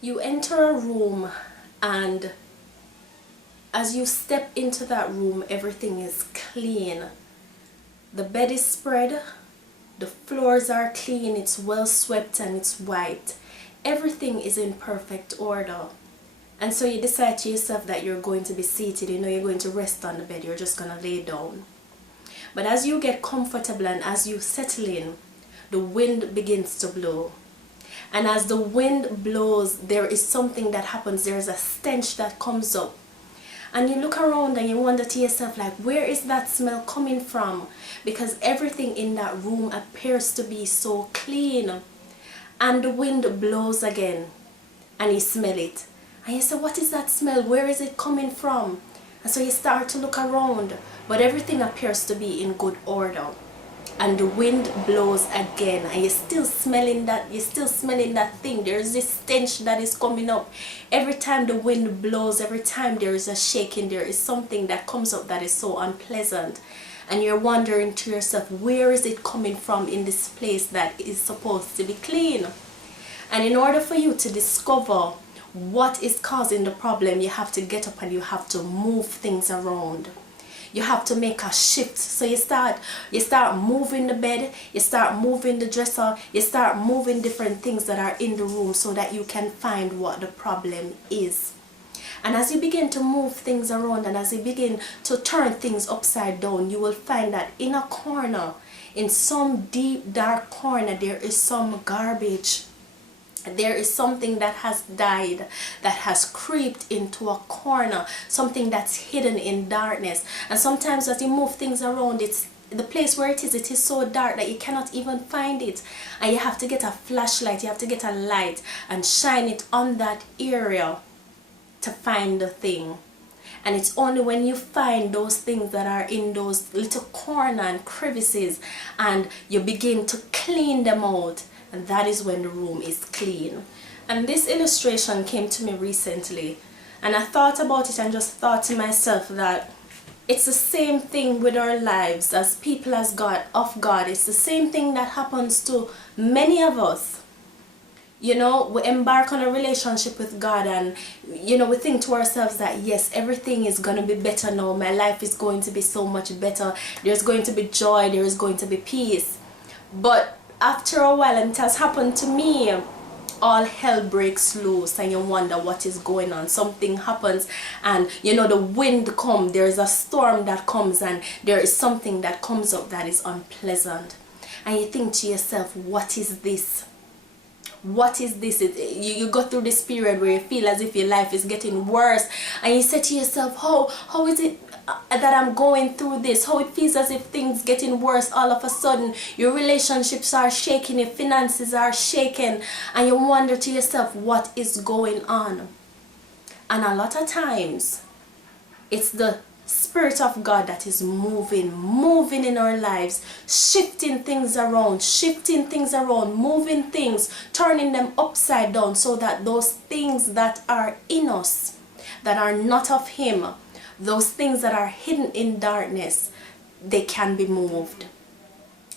You enter a room, and as you step into that room, everything is clean. The bed is spread, the floors are clean, it's well swept and it's white. Everything is in perfect order. And so you decide to yourself that you're going to be seated, you're going to rest on the bed, you're just going to lay down. But as you get comfortable and as you settle in, the wind begins to blow. And as the wind blows, there is something that happens. There's a stench that comes up. And you look around and you wonder to yourself, like, where is that smell coming from? Because everything in that room appears to be so clean. And the wind blows again, and you smell it. And you say, what is that smell? Where is it coming from? And so you start to look around, but everything appears to be in good order. And the wind blows again, and you're still smelling that thing. There's this stench that is coming up. Every time the wind blows, every time there is a shaking, there is something that comes up that is so unpleasant. And you're wondering to yourself, where is it coming from in this place that is supposed to be clean? And in order for you to discover what is causing the problem, you have to get up and you have to move things around. You have to make a shift. So you start moving the bed, you start moving the dresser, you start moving different things that are in the room so that you can find what the problem is. And as you begin to move things around and as you begin to turn things upside down, you will find that in a corner, in some deep dark corner, there is some garbage. There is something that has died, that has creeped into a corner, something that's hidden in darkness. And sometimes as you move things around, it's the place where it is so dark that you cannot even find it. And you have to get a flashlight, you have to get a light and shine it on that area to find the thing. And it's only when you find those things that are in those little corner and crevices and you begin to clean them out, and that is when the room is clean. And this illustration came to me recently, and I thought about it and just thought to myself that it's the same thing with our lives as people of God. It's the same thing that happens to many of us. We embark on a relationship with God, and we think to ourselves that yes, everything is going to be better now. My life is going to be so much better. There's going to be joy, there is going to be peace. But after a while, and it has happened to me, all hell breaks loose and you wonder what is going on. Something happens and the wind comes, there's a storm that comes, and there is something that comes up that is unpleasant. And you think to yourself, what is this? What is this? You go through this period where you feel as if your life is getting worse, and you say to yourself, how is it that I'm going through this? How it feels as if things getting worse all of a sudden. Your relationships are shaking, your finances are shaking, and you wonder to yourself, what is going on? And a lot of times it's the Spirit of God that is moving in our lives, shifting things around, moving things, turning them upside down, so that those things that are in us that are not of Him, those things that are hidden in darkness, they can be moved.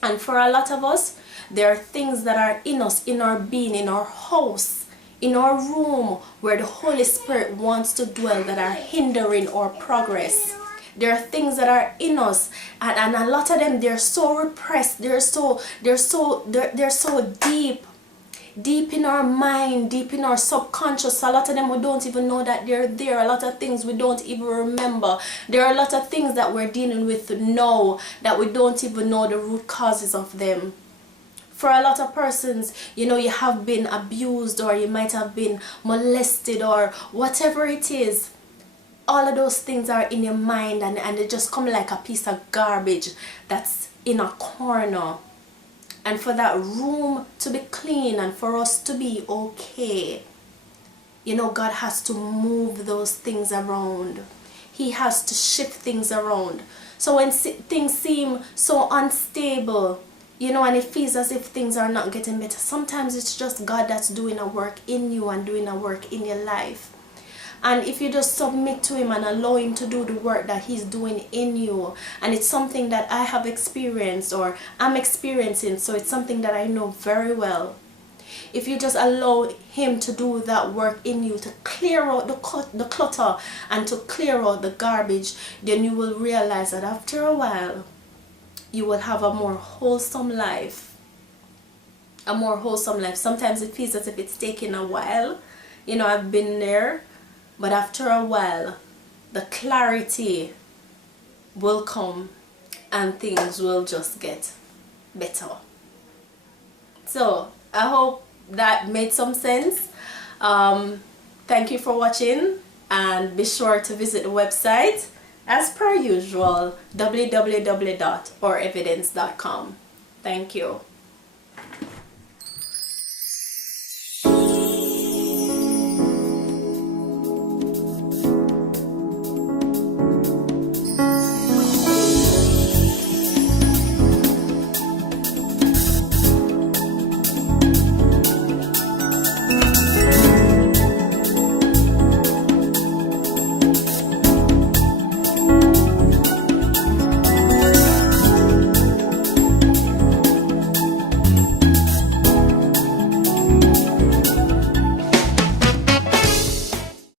And for a lot of us, there are things that are in us, in our being, in our house, in our room, where the Holy Spirit wants to dwell, that are hindering our progress. There are things that are in us, and a lot of them, they're so repressed, they're so deep in our mind, deep in our subconscious. A lot of them we don't even know that they're there. A lot of things we don't even remember. There are a lot of things that we're dealing with now that we don't even know the root causes of them. For a lot of persons, you have been abused, or you might have been molested, or whatever it is. All of those things are in your mind, and they just come like a piece of garbage that's in a corner. And for that room to be clean and for us to be okay, God has to move those things around. He has to shift things around. So when things seem so unstable, and it feels as if things are not getting better, sometimes it's just God that's doing a work in you and doing a work in your life. And if you just submit to Him and allow Him to do the work that He's doing in you, and it's something that I have experienced or I'm experiencing, so it's something that I know very well. if you just allow him to do that work in you, to clear out the clutter and to clear out the garbage, then you will realize that after a while you will have a more wholesome life. A more wholesome life. Sometimes it feels as if it's taking a while. You know, I've been there, but after a while the clarity will come and things will just get better. So I hope that made some sense. Thank you for watching, and be sure to visit the website as per usual, www.orevidence.com. Thank you.